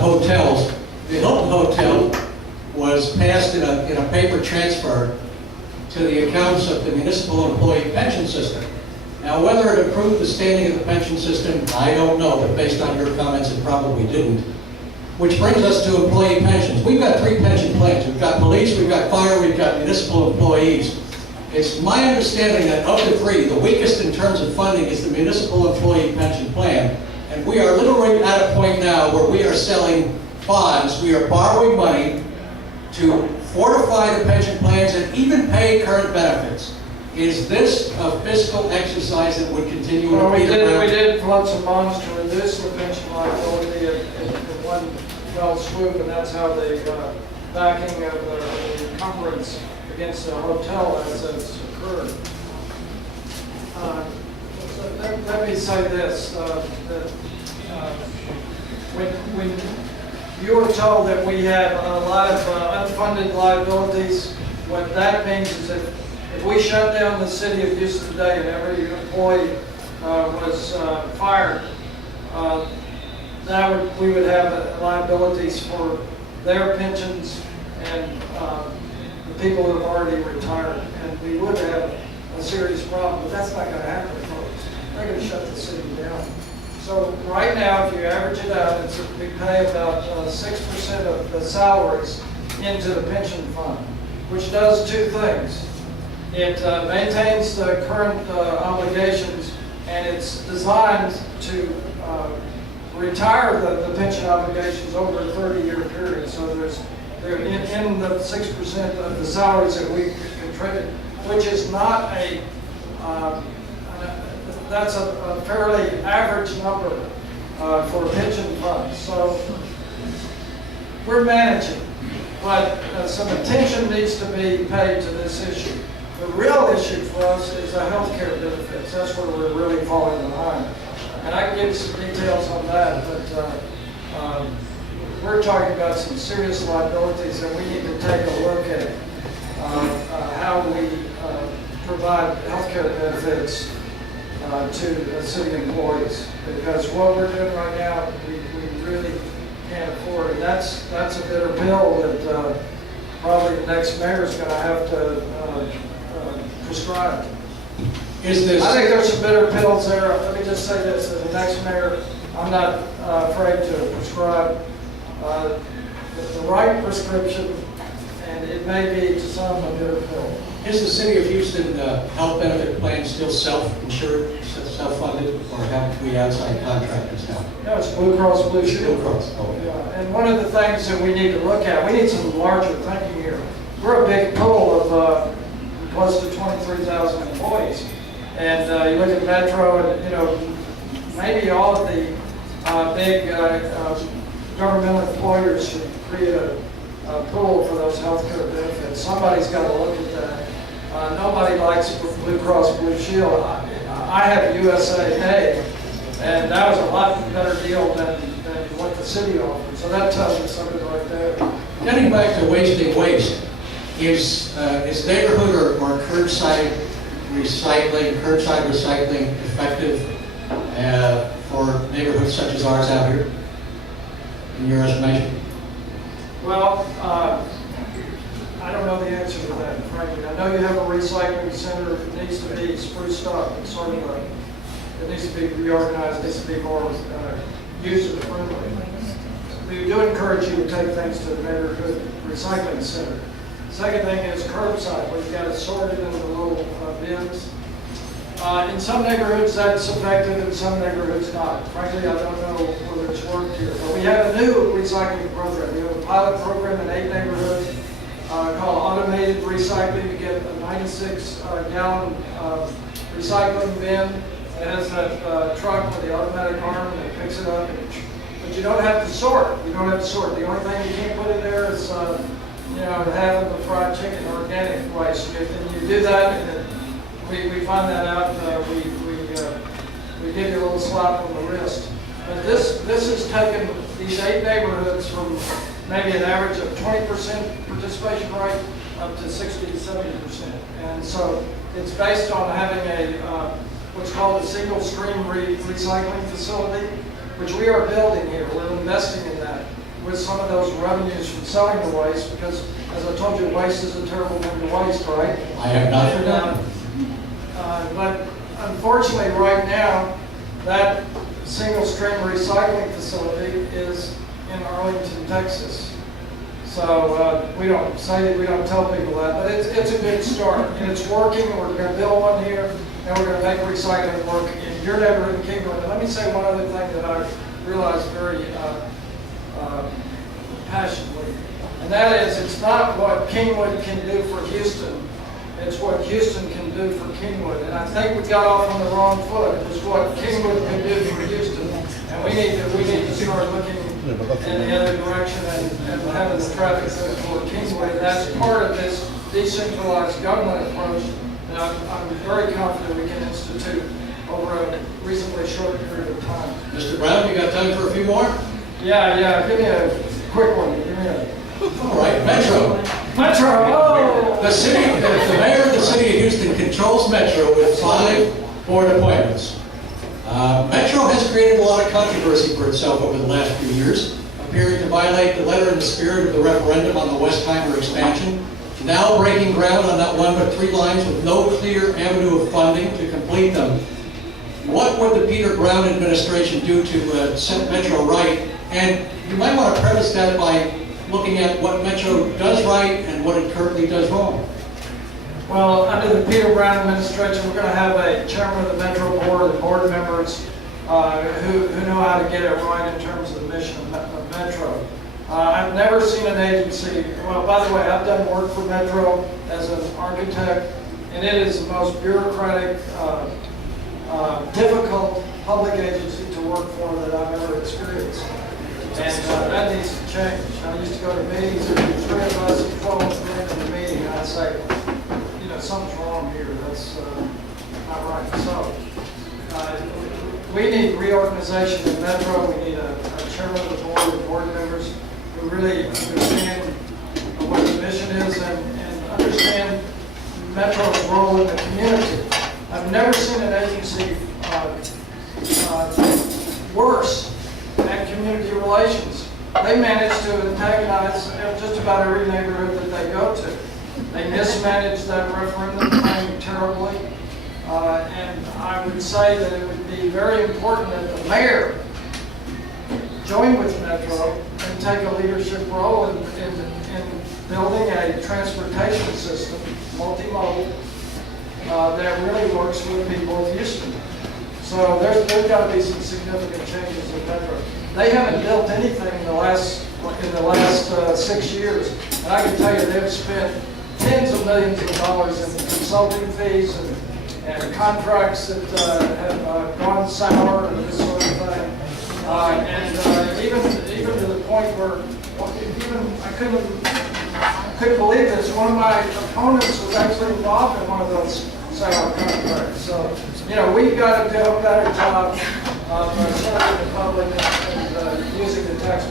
about hotels. The Hilton Hotel was passed in a paper transfer to the accounts of the municipal employee pension system. Now, whether it improved the standing of the pension system, I don't know, but based on your comments, it probably didn't. Which brings us to employee pensions. We've got 3 pension plans. We've got police, we've got fire, we've got municipal employees. It's my understanding that of the 3, the weakest in terms of funding is the municipal employee pension plan. And we are literally at a point now where we are selling bonds. We are borrowing money to fortify the pension plans and even pay current benefits. Is this a fiscal exercise that would continue? Well, we did flood some bonds to reduce the pension liability in one fell swoop, and that's how the backing of the encumbrance against the hotel as it's occurred. Let me say this, that when you were told that we had a lot of unfunded liabilities, what that means is that if we shut down the city of Houston today and every employee was fired, we would have liabilities for their pensions and the people who have already retired, and we would have a serious problem. But that's not going to happen, folks. They're going to shut the city down. So right now, if you average it out, we pay about 6% of the salaries into the pension fund, which does 2 things. It maintains the current obligations, and it's designed to retire the pension obligations over a 30-year period. So they're in the 6% of the salaries that we contribute, which is not that's a fairly average number for pension funds. So we're managing, but some attention needs to be paid to this issue. The real issue for us is the health care benefits. That's where we're really falling behind. And I can give you some details on that, but we're talking about some serious liabilities, and we need to take a look at how we provide health care benefits to city employees. Because what we're doing right now, we really can't afford. And that's a bitter pill that probably the next mayor is going to have to prescribed. I think there's some bitter pills there. Let me just say this, as the next mayor, I'm not afraid to prescribe the right prescription, and it may be to some a bitter pill. Is the City of Houston health benefit plan still self-insured, self-funded, or have we outside contractors now? No, it's Blue Cross Blue Shield. Blue Cross, oh. Yeah. And one of the things that we need to look at, we need some larger thinking here. We're a big pool of close to 23,000 employees. And you look at Metro, and maybe all of the big governmental employers should create a pool for those health care benefits. Somebody's got to look at that. Nobody likes Blue Cross Blue Shield. I have USAA, and that was a lot better deal than what the city offered. So that tells you something right there. Getting back to wasting waste, is neighborhood or curbside recycling effective for neighborhoods such as ours out here, in your estimation? Well, I don't know the answer to that, frankly. I know you have a recycling center that needs to be spruced up. It's sort of it needs to be reorganized, needs to be more user-friendly. We do encourage you to take things to the neighborhood recycling center. Second thing is curbside, where you've got it sorted into little bins. In some neighborhoods that's effective, in some neighborhoods not. Frankly, I don't know whether it's worked here. But we have a new recycling program. We have a pilot program in 8 neighborhoods called Automated Recycling. You get a 96-gallon recycling bin. It has that truck with the automatic arm that picks it up. But you don't have to sort. You don't have to sort. The only thing you can't put in there is half of the fried chicken organic waste. If you do that, and we find that out, we give you a little slap on the wrist. But this has taken these 8 neighborhoods from maybe an average of 20% participation rate up to 60 to 70%. And so it's based on having what's called a single stream recycling facility, which we are building here. We're investing in that. with some of those revenues from selling the waste, because as I told you, waste is a terrible thing to waste, right? I have not forgotten. But unfortunately, right now, that single-stream recycling facility is in Arlington, Texas. So we don't tell people that, but it's a good start, and it's working. We're going to build one here, and we're going to make recycling work in your neighborhood in Kingwood. And let me say one other thing that I realized very passionately, and that is it's not what Kingwood can do for Houston, it's what Houston can do for Kingwood. And I think we got off on the wrong foot. It's what Kingwood can do for Houston, and we need to start looking in the other direction and having the traffic for Kingwood. And that's part of this decentralized government approach that I'm very confident we can institute over a reasonably short period of time. Mr. Brown, you got time for a few more? Yeah. Give me a quick one. Give me a. All right, Metro. Metro. Oh. The mayor of the city of Houston controls Metro with 5 board appointments. Metro has created a lot of controversy for itself over the last few years, appearing to violate the letter and the spirit of the referendum on the Westheimer expansion, now breaking ground on not one but 3 lines with no clear avenue of funding to complete them. What would the Peter Brown administration do to set Metro right? And you might want to preface that by looking at what Metro does right and what it currently does wrong. Well, under the Peter Brown administration, we're going to have a chairman of the Metro Board and board members who know how to get it right in terms of the mission of Metro. I've never seen an agency, well, by the way, I've done work for Metro as an architect, and it is the most bureaucratic, difficult public agency to work for that I've ever experienced. And that needs to change. I used to go to meetings, there'd be 3 of us, 12 of them in the meeting, and I'd say, something's wrong here, that's not right. So, we need reorganization in Metro. We need a chairman of the board and board members who really understand what the mission is and understand Metro's role in the community. I've never seen an agency worse at community relations. They manage to antagonize just about every neighborhood that they go to. They mismanaged that referendum claim terribly, and I would say that it would be very important that the mayor join with Metro and take a leadership role in building a transportation system, multimodal, that really works for the people of Houston. So there's got to be some significant changes in Metro. They haven't built anything in the last 6 years, and I can tell you they've spent tens of millions of dollars in consulting fees and contracts that have gone sour and this sort of thing. And even to the point where I couldn't believe this. One of my opponents was actually involved in one of those sour contracts. So, we've got to do a better job of serving the public and using the tax bill.